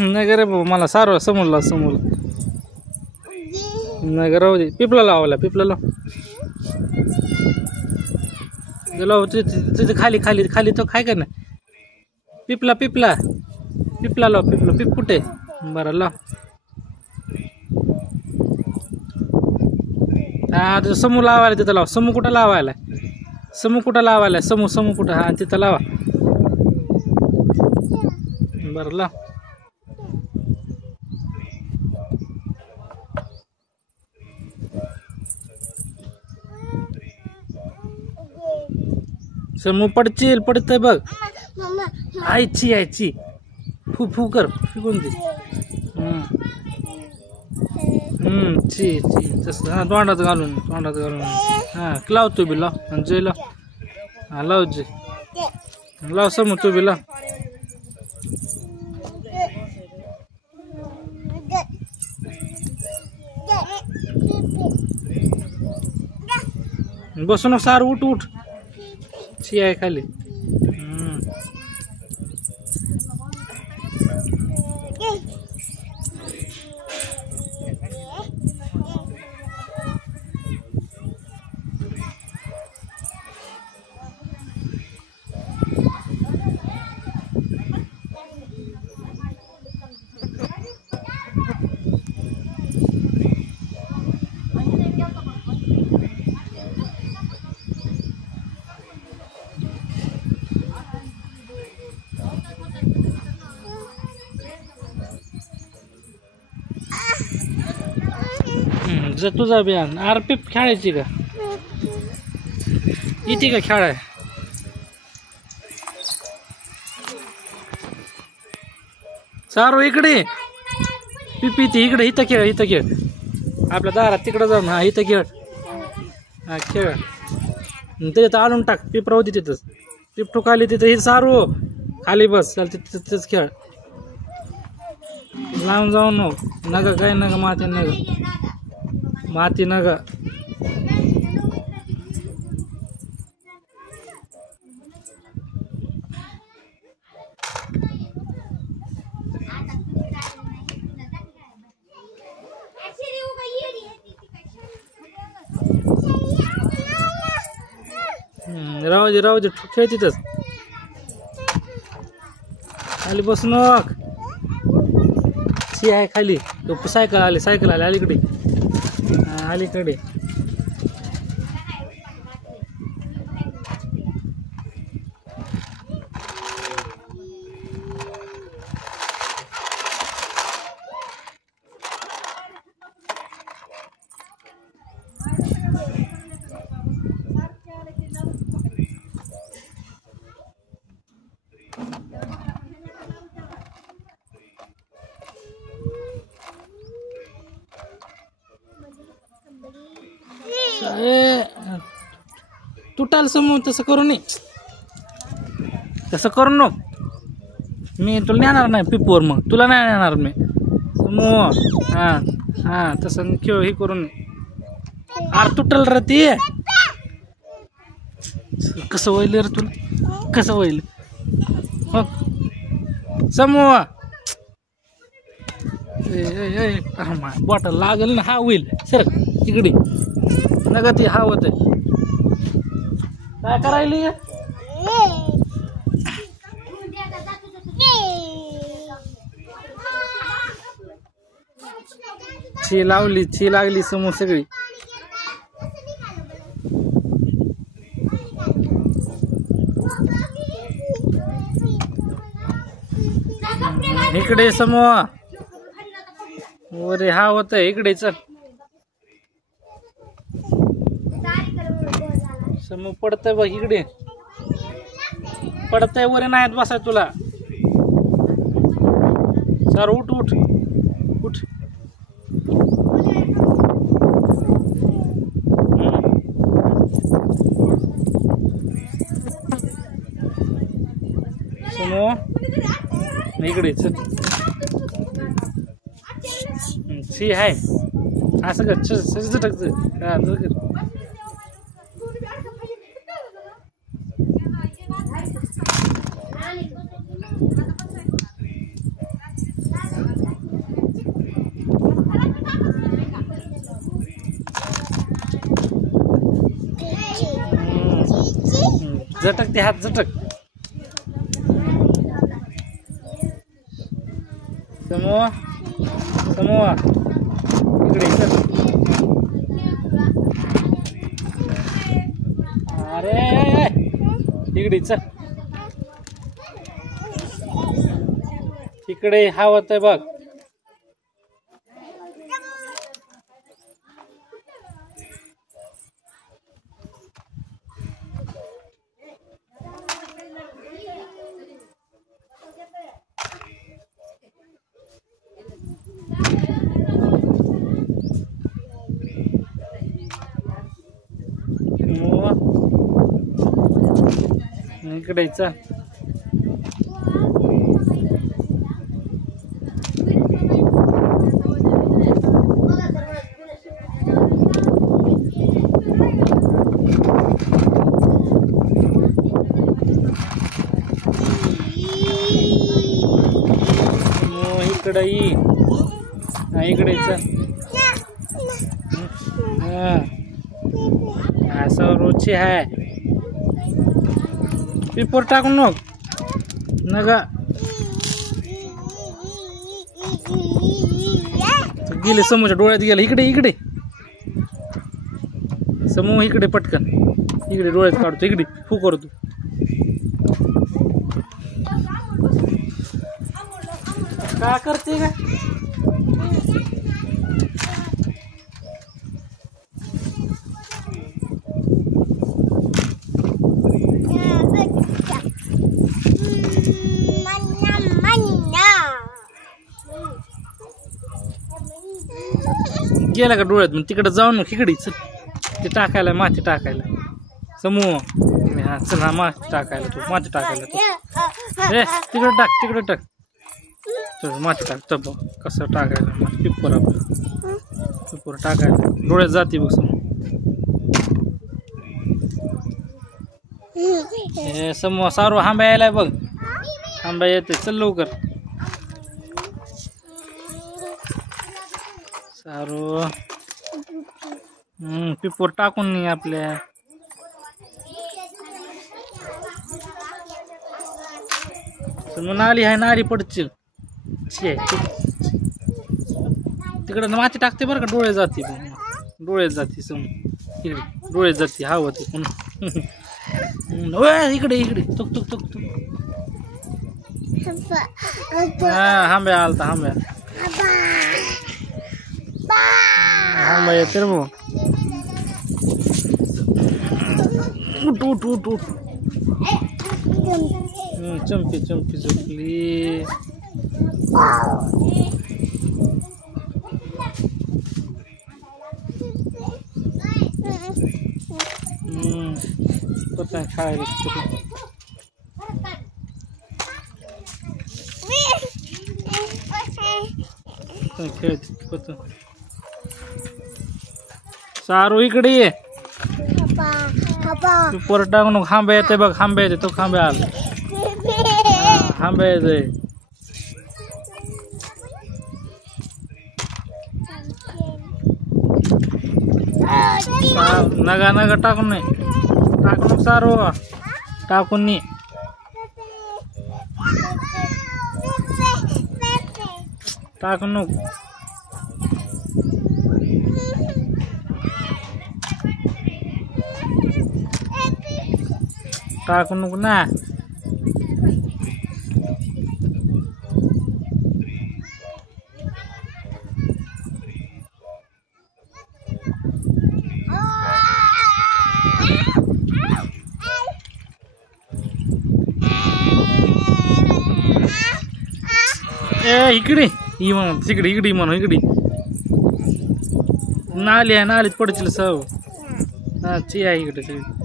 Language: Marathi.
नाही का रे बाबा, मला सारं समोर लाव, समोर नाही का, राहू दे. पिपला लावायला, पिपला लाव, लाव तिथे खाली खाली खाली तो खाय का नाही. पिपला पिपला पिपला लाव, पिपला पिप कुठे. बरं लाव. हा तुझं समूह लावायला तिथं लाव. समूह कुठं लावायला, समूह कुठं लावायला, समूह समूह कुठं. हा तिथं लावा. बरं लाव. समूह पडचिल, पडतंय बघ. आयची आयची फू फू कर, फिकून दे. ची ची तसं. हा तोंडात घालून, तोंडात घालून. हा लाव तू बी, लाव. जय लाव. हा लाव जय, लाव. समूह तू बी लाव. बसू नको सार, उठ उठ. ची आहे खाली. जर तुझा बियान आरपीप खेळायची का, इथे का खेळाय. सारो इकडे पिपी, ती इकडे. इथं खेळ, इथं खेळ आपल्या दारात. तिकडं जाऊन हा इथं खेळ. हा खेळ. त्याच्यात आणून टाक. पिप राहू दे तिथंच. पिप ठोकाली तिथं. हे सारू खाली बस. चाल तिथंच खेळ. लावून जाऊ नको. नग काय नग, माती नग, माती नग. राहू दे, राहू दे. खेळ तिथंच. खाली बसू नक. शी आहे खाली. तो सायकल आली, सायकल आली अलीकडे. अलीकडे. तुटाल समूह. तसं करू नये, तसं करू नको. मी तुला नेणार नाही पिपवर. मग तुला नाही नेणार मी समूह. हा हा तसं खेळ हे करू नये. अरे तुटल रे ती. कसं होईल रे तुला, कसं होईल. हो समूह. बॉटल लागल ना. हा होईल. सर इकडे नका ती. हा होत काय करायली. छी लावली, छी लागली समोर सगळी. इकडे समोर. अरे हा होत इकडे. चल समोर पडतंय बघ. इकडे पडतंय. वर नाही बसाय तुला. सर उठ उठ उठ. समोर इकडे. चल शी आहे. असं कर. झटकत. हा झटक ते हात झटक. समोआ समोआ इकडे चल. अरे इकडे चल. इकडे हवत आहे बघ. इकडे चल. इकडे ये. इकडे चल. असं रोजची आहे. पेपर टाकून नका गेले समोरच्या डोळ्यात गेला. इकडे इकडे समूह इकडे पटकन इकडे डोळ्यात काढतो. इकडे फू करतो. का करते का गेला का डोळ्यात. मग तिकडे जाऊन मग इकडे चल. ते टाकायला माती टाकायला. समूह हा चल. हा माती टाकायला तू माती टाकायला तू. तिकडे टाक तिकडे टाक. चल माती टाक. तब कसं टाकायला माती. पिप्पर आपलं पिप्पर टाकायला डोळ्यात जाते बघ समूह. हे समूह सारू आंबा यायलाय बघ. आंबा येते. चल लवकर सारू. पिप्पर टाकून नाही आपल्या. नाली आहे नाली पडचिल. तिकडे माती टाकते बरं का. डोळे जाते डोळ्यात जाते समोर. इकडे डोळ्यात जाते हवं ते पुन्हा. इकडे इकडे तुक तुक तुक तुक. हा आंब्या आलता आंब्या. आंबा येते रे भाऊ. उठ उठ उठ उठ. चंपी चंपी झोपली. पतंग खायला खेळते पतंग. सारू इकडे ये. पेपर टाकून खांबा येते बघ. खांबा येते तो खांबा आला. खांबा येते. नगा नगा टाकून नाही. टाकून सारू टाकून नाही. टाकून नको. टाकून नको ना. इकडे ही म्हणून तिकडे इकडे म्हणून इकडे नाली आहे. नालीत पडतील सव. हा ची आहे इकडे सगळी.